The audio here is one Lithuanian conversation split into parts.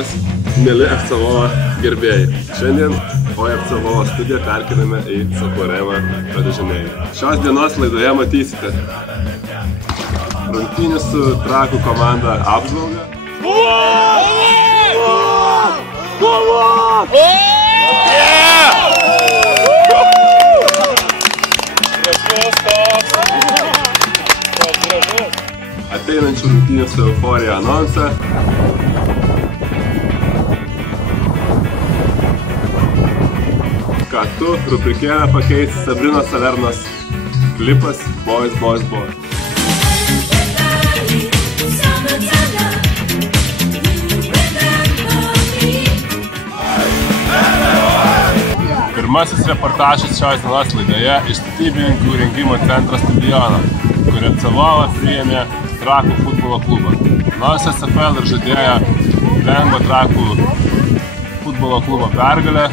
vakaras, mėly FC Lvovo gerbėjai. Šiandien FC Lvovo studiją perkeliame į Saquarema Rio de Janeiro. Šios dienos laidoje matysite rungtynių su Trakų komanda apžvalgą. Ateinančių rungtynių su Euforija anonsą. Ką tu rubrikėlę pakeis Sabrinos Salernos klipas Boys, Boys, Boys. Pirmasis reportažas šios dienos laidoje iš statybininkų rengimo centro stadiono, kur FC Lvovo priėmė Trakų futbolo klubą. Nors SFL ir žadėjo lengvą Trakų futbolo klubo pergalę,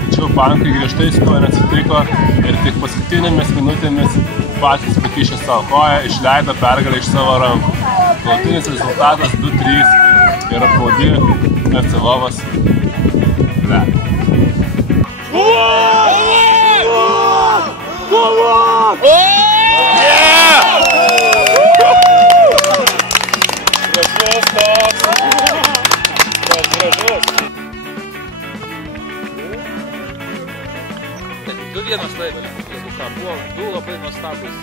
tačiau pankai griežtai su tuo neatsitiko ir tik paskutinėmis minutėmis patys pakišę savo koją išleido pergalę iš savo rankų. Galutinis rezultatas 2-3 ir apmaudi FC Lvovas. Du vienas laimė, jeigu ką, buvo du labai nuostabus.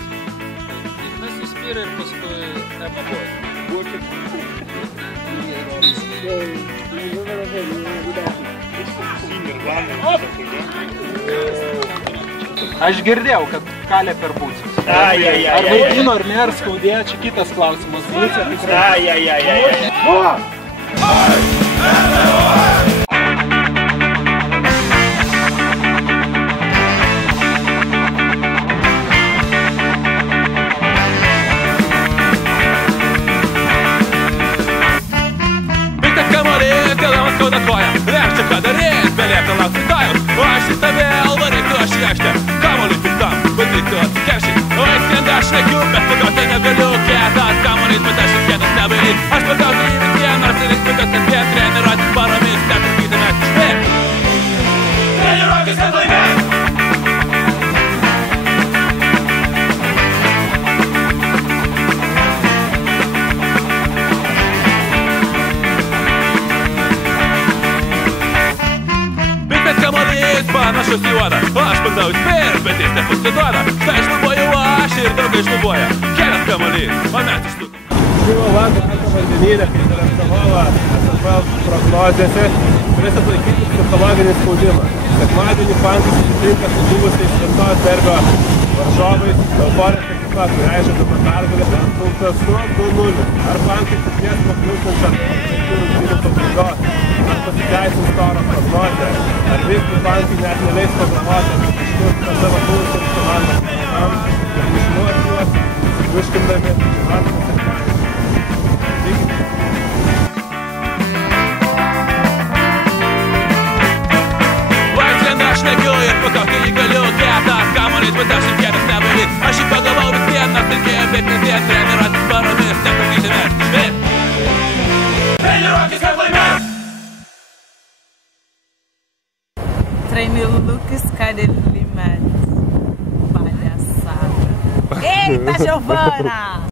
Ignas įspyrė ir paskui Ema buvo. Aš girdėjau, kad kalė per būcius. Ar vaidino, ar ne, ar skaudėjo, čia kitas klausimas. Būcija tikrai. Reiškia, ką darėt, belieka laukti rytojaus. O aš į tave varykiu aš ieškę. Kamuolį tik tam, bandytų atsikeršyti. O įskrenda aš šnekiu, bet pagauti negaliu. Kietas kamuolys, bet aš ir kietas nevaryt. Aš pagauti įvykį, nors ir įspūkas, kad jie treniruotis paromis. Netrukdyti mes išbėg. Treniruokis, kad laimėt! Panašus į uodą, aš bandau įspėti, bet jis nepasiduoda. Štai šlubuoju aš ir draugai šlubuoja. Kelias kamuolys, o mes iš tų. Šimo vakar vandenyne, kai dar FC Lvovo SFL prognozėse, turės atlaikyti psichologinį spaudimą. Sekmadienį pankai susitinka su buvusiais Šventos derbio varžovais. Euforija ekipa, kuriai žadama pergalė, rezultatu 2-0. Ar pankai tikės pakliūstančią rungtynių pabaigos? Ar pasiteisins Toro prognozė? Ar visgi pankai net neleis pagalvoti apie kažkur savo buvusiams komandos nariams ir išmuoti juos, sutriuškindami Varšuvos ir Pankai. Vaiskrenda aš negiu ir pakauti jį galiu. Kietas kamuolys, bet aš ir kietas nevaryt. Aš jį pagalvau vis vienas reikėjo, bet kasdien treniruotis paromis. Netrukdyti mes išbėgt. Treniruokis, kad laimėt! Treinilukis, cadê ele, Palhaçada. Eita, Giovana!